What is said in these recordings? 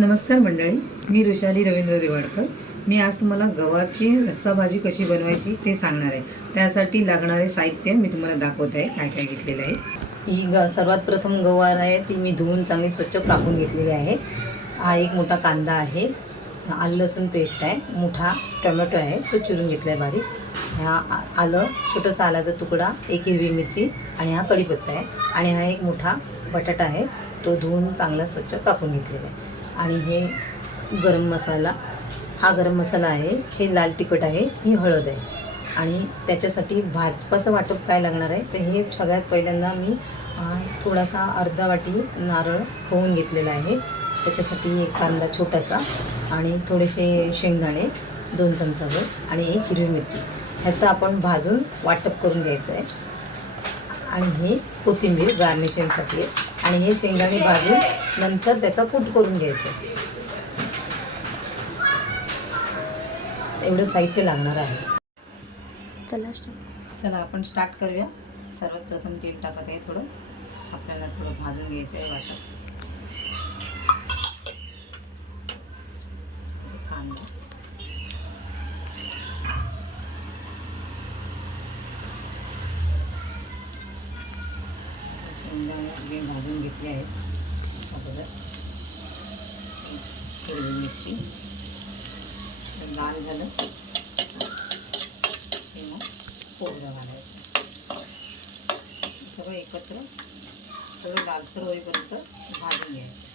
नमस्कार मंडळी, मी ऋषाली रवींद्र रेवाडकर. मी आज तुम्हाला गवारची रस्सा भाजी कशी बनवायची ते सांगणार आहे. त्यासाठी लागणारे साहित्य मी तुम्हाला दाखवत आहे, काय काय घेतलेलं आहे. ही सर्वात प्रथम गवार आहे, ती मी धुवून चांगली स्वच्छ कापून घेतलेली आहे. हा एक मोठा कांदा आहे, आलं लसूण पेस्ट आहे, मोठा टोमॅटो आहे, तो चिरून घेतला आहे बारीक. हा आलं, छोटंसं आलाचा तुकडा, एक हिरवी मिरची आणि हा कढीपत्ता आहे. आणि हा एक मोठा बटाटा आहे, तो धुवून चांगला स्वच्छ कापून घेतलेला आहे. आणि हे गरम मसाला, हा गरम मसाला आहे, हे लाल तिखट आहे, ही हळद आहे. आणि त्याच्यासाठी भाजपाचं वाटप काय लागणार आहे, तर हे सगळ्यात पहिल्यांदा मी थोडासा अर्धा वाटी नारळ खवून घेतलेला आहे. त्याच्यासाठी एक कांदा छोटासा आणि थोडेसे शेंगदाणे 2 चमचाभर आणि एक हिरवी मिरची, ह्याचं आपण भाजून वाटप करून घ्यायचं आहे. आणि हे कोथिंबीर गार्निशिंगसाठी आहे. आणि हे शेंगदाणे भाजून नंतर त्याचा कूट करून घ्यायचं. एवढं साहित्य लागणार आहे. चला आपण स्टार्ट करूया. सर्वात प्रथम तेल टाकत आहे, थोडं आपल्याला थोडं भाजून घ्यायचं आहे वाटप. कांदा, शेंगदाणे भाजून घेतले आहेत अगोदर. हिरवी मिरची लाल झालं की मग खोबरं घालायचं. सगळं एकत्र थोडं लालसर होईपर्यंत भाजून घ्यायचं.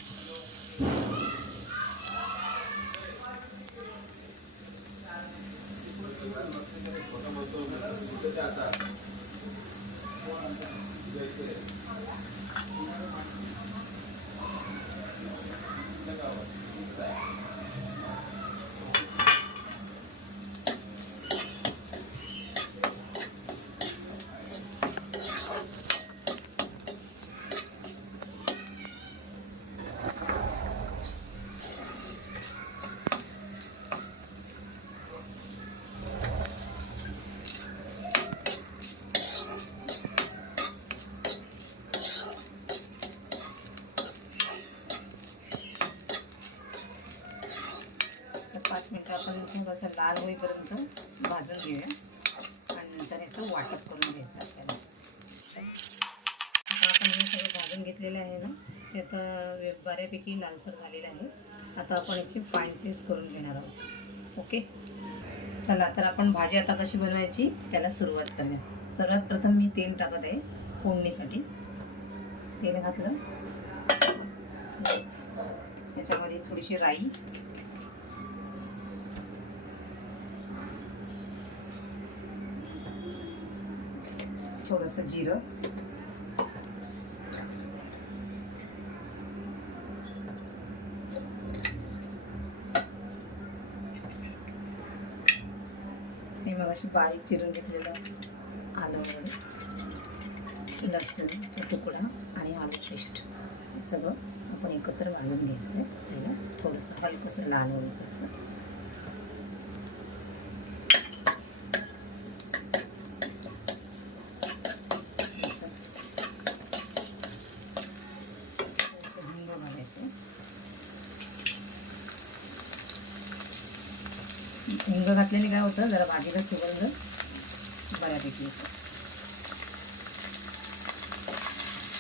आपण थोडंसं लाल होईपर्यंत भाजून घेऊया आणि नंतर याचं वाटप करून घ्यायचं आपल्याला. आता आपण हे सगळं भाजून घेतलेलं आहे ना, ते आता बऱ्यापैकी लालसर झालेलं आहे. आता आपण याची फाईन पेस्ट करून घेणार आहोत. ओके, चला तर आपण भाजी आता कशी बनवायची त्याला सुरुवात करूया. सर्वात प्रथम मी तेल टाकत आहे फोडणीसाठी. तेल घातलं, त्याच्यामध्ये थोडीशी राई, थोडंसं जिरं, हे मग अशी बारीक चिरून घेतलेलं आलं वगैरे, लसूणचा तुकडा आणि आलं पेस्ट, हे सगळं आपण एकत्र भाजून घ्यायचं आहे. पहिला थोडंसं हलकंसं लाल होतं. हिंग घातल्याने काय होतं, जरा भाजीला सुगंध बऱ्यापैकी येतो.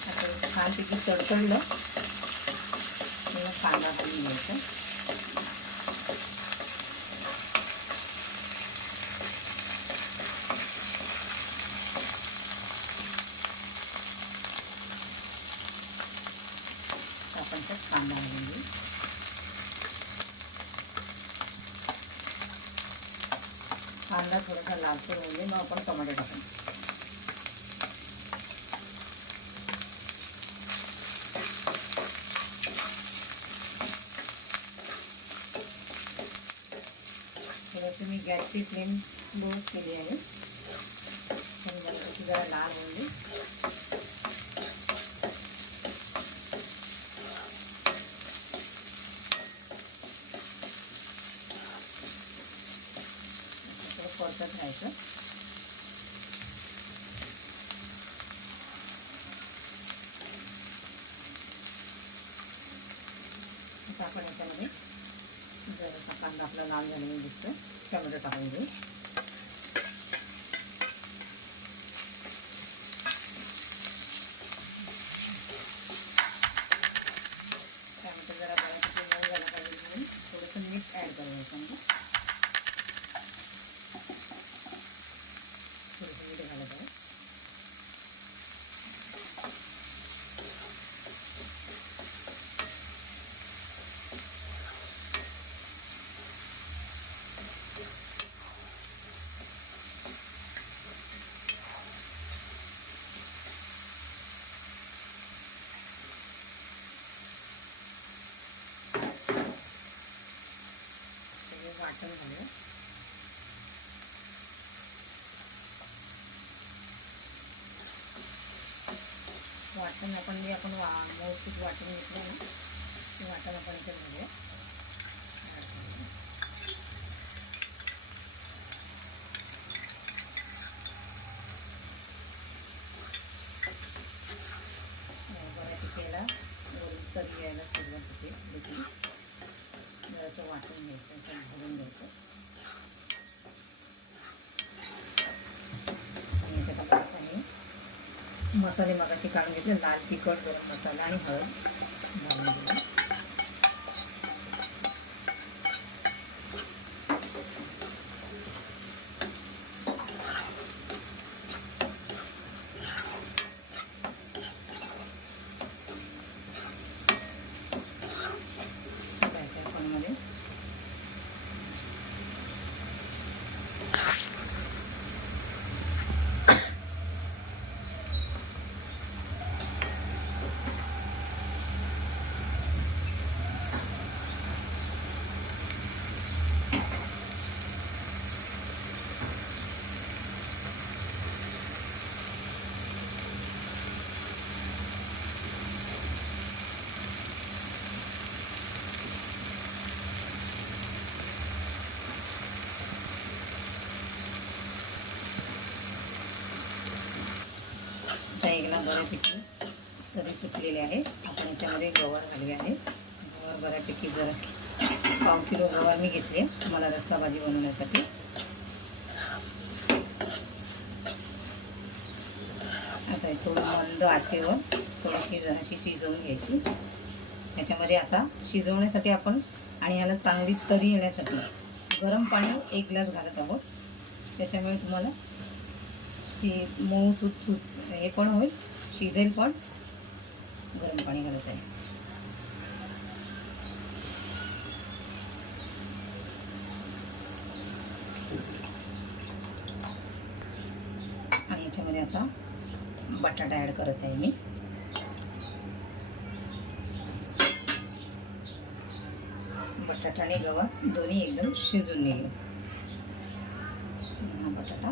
आता छानपैकी तडतडलं किंवा कांदा घालून घ्यायचा. आपण त्यात कांदा घालून घेऊ. कांदा थोडासा लालसर होऊ दे, मग आपण टोमॅटो टाकू. थोडंसं मी गॅसची फ्लेम स्लो केली आहे, जरा लाल होऊ दे. परतत राहायचं. आता आपण याच्यामध्ये जरासा कांदा आपला लाल झालेला दिसतोय, टोमॅटो टाकून घेऊ. टोमॅटो जरा बऱ्यापैकी मऊ झाला पाहिजे म्हणून थोडंसं मीठ ॲड करायचं. थोडंसं मीठ घालत आहे. वाटण घालूया. वाटण आपण जे आपण व्यवस्थित वाटून घेतलं ना, ते वाटण आपण इथे घालूया. बऱ्यापैकी याला वरून तरी यायला सुरुवात होते. देखील जरासं वाटून घ्यायचं, घालून घ्यायचं. आणि याच्यात आपण आता हे मसाले मगाशी काढून घेतले, लाल तिखट, गरम मसाला आणि हळद घालून घेऊ. एकला बऱ्यापैकी तरी सुटलेले आहे. आपण याच्यामध्ये गवार घालले आहे. गवार बऱ्यापैकी जरा 1 किलो गवार मी घेतले मला रस्सा भाजी बनवण्यासाठी. आता हे थोडं मंद आचेवर थोडीशी जराशी शिजवून घ्यायची. याच्यामध्ये आता शिजवण्यासाठी आपण आणि याला चांगली तरी येण्यासाठी गरम पाणी 1 ग्लास घालत आहोत. त्याच्यामुळे तुम्हाला ती मऊ सूत हे पण होईल, शिजेल पण. गरम पाणी घालत आहे. आणि याच्यामध्ये आता बटाटा ॲड करत आहे मी. बटाटा आणि गवार दोन्ही एकदम शिजून येईल. बटाटा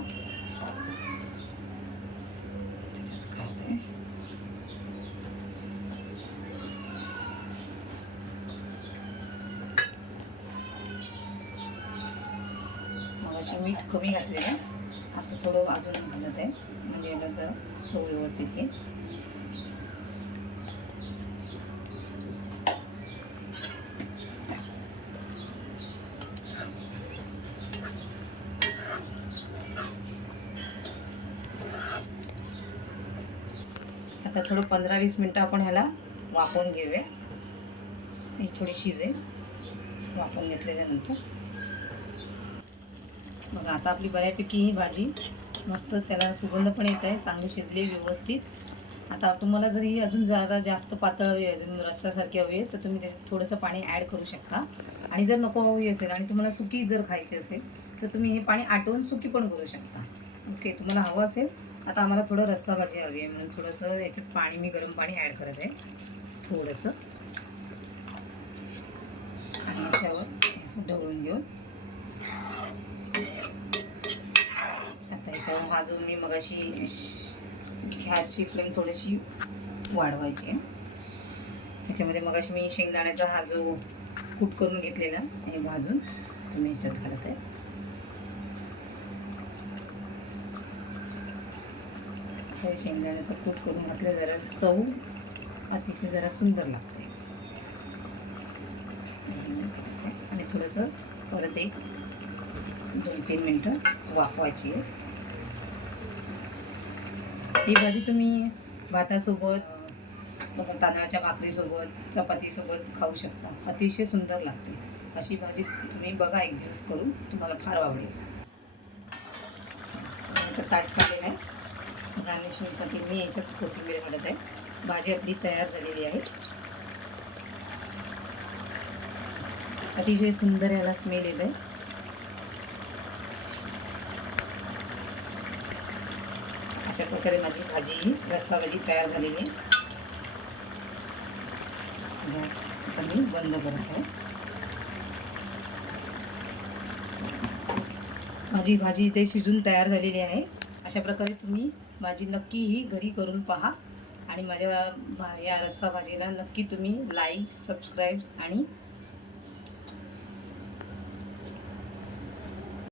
मगाशी मीठ कमी घातलेलं आहे, आता थोडं अजून घालत आहे म्हणजे याला जरा चव व्यवस्थित येईल. आता थोडं 15-20 मिनटं आपण ह्याला वाफवून घेऊया. ही थोडी शिजेल वाफवून घेतल्याच्यानंतर. मग आता आपली बऱ्यापैकी ही भाजी मस्त त्याला सुगंध पण येत आहे, चांगली शिजली व्यवस्थित. आता तुम्हाला जर ही अजून जरा जास्त पातळ हवी आहे, अजून रस्स्यासारखी हवी आहे, तर तुम्ही त्याच्यात थोडंसं पाणी ॲड करू शकता. आणि जर नको हवी असेल आणि तुम्हाला सुकी जर खायची असेल तर तुम्ही हे पाणी आटवून सुकी पण करू शकता. ओके, तुम्हाला हवं असेल. आता आम्हाला थोडं रस्सा भाजी हवी आहे म्हणून थोडंसं याच्यात पाणी मी गरम पाणी ॲड करत आहे थोडंसं. आणि याच्यावर असं ढवळून घेऊन आता याच्यावर हा जो मी मगाशी गॅसची फ्लेम थोडीशी वाढवायची आहे. त्याच्यामध्ये मगाशी मी शेंगदाण्याचा हा जो कूट करून घेतलेला हे भाजून तुम्ही याच्यात घालत आहे. हे शेंगदाण्याचा कूट करून घातलं जरा चव अतिशय जरा सुंदर लागते. थोडंसं परत एक 2-3 मिनटं वाफवायची आहे. ही भाजी तुम्ही भातासोबत, तांदळाच्या भाकरीसोबत, चपातीसोबत खाऊ शकता. अतिशय सुंदर लागते. अशी भाजी तुम्ही बघा एक दिवस करून, तुम्हाला फार आवडेल. आता ताट काढलेलं आहे. गार्निशिंगसाठी मी याच्यात कोथिंबीर घालत आहे. भाजी आपली तयार झालेली आहे. अतिशय सुंदर याला स्मेल येत आहे. अशा प्रकारे माझी भाजी, रस्सा भाजी तयार झालेली आहे. गॅस आता मी बंद करत आहे. माझी भाजी इथे शिजून तयार झालेली आहे. अशा प्रकारे तुम्ही भाजी नक्कीही घरी करून पहा आणि माझ्या या रस्सा भाजीला नक्की तुम्ही लाईक, सबस्क्राईब आणि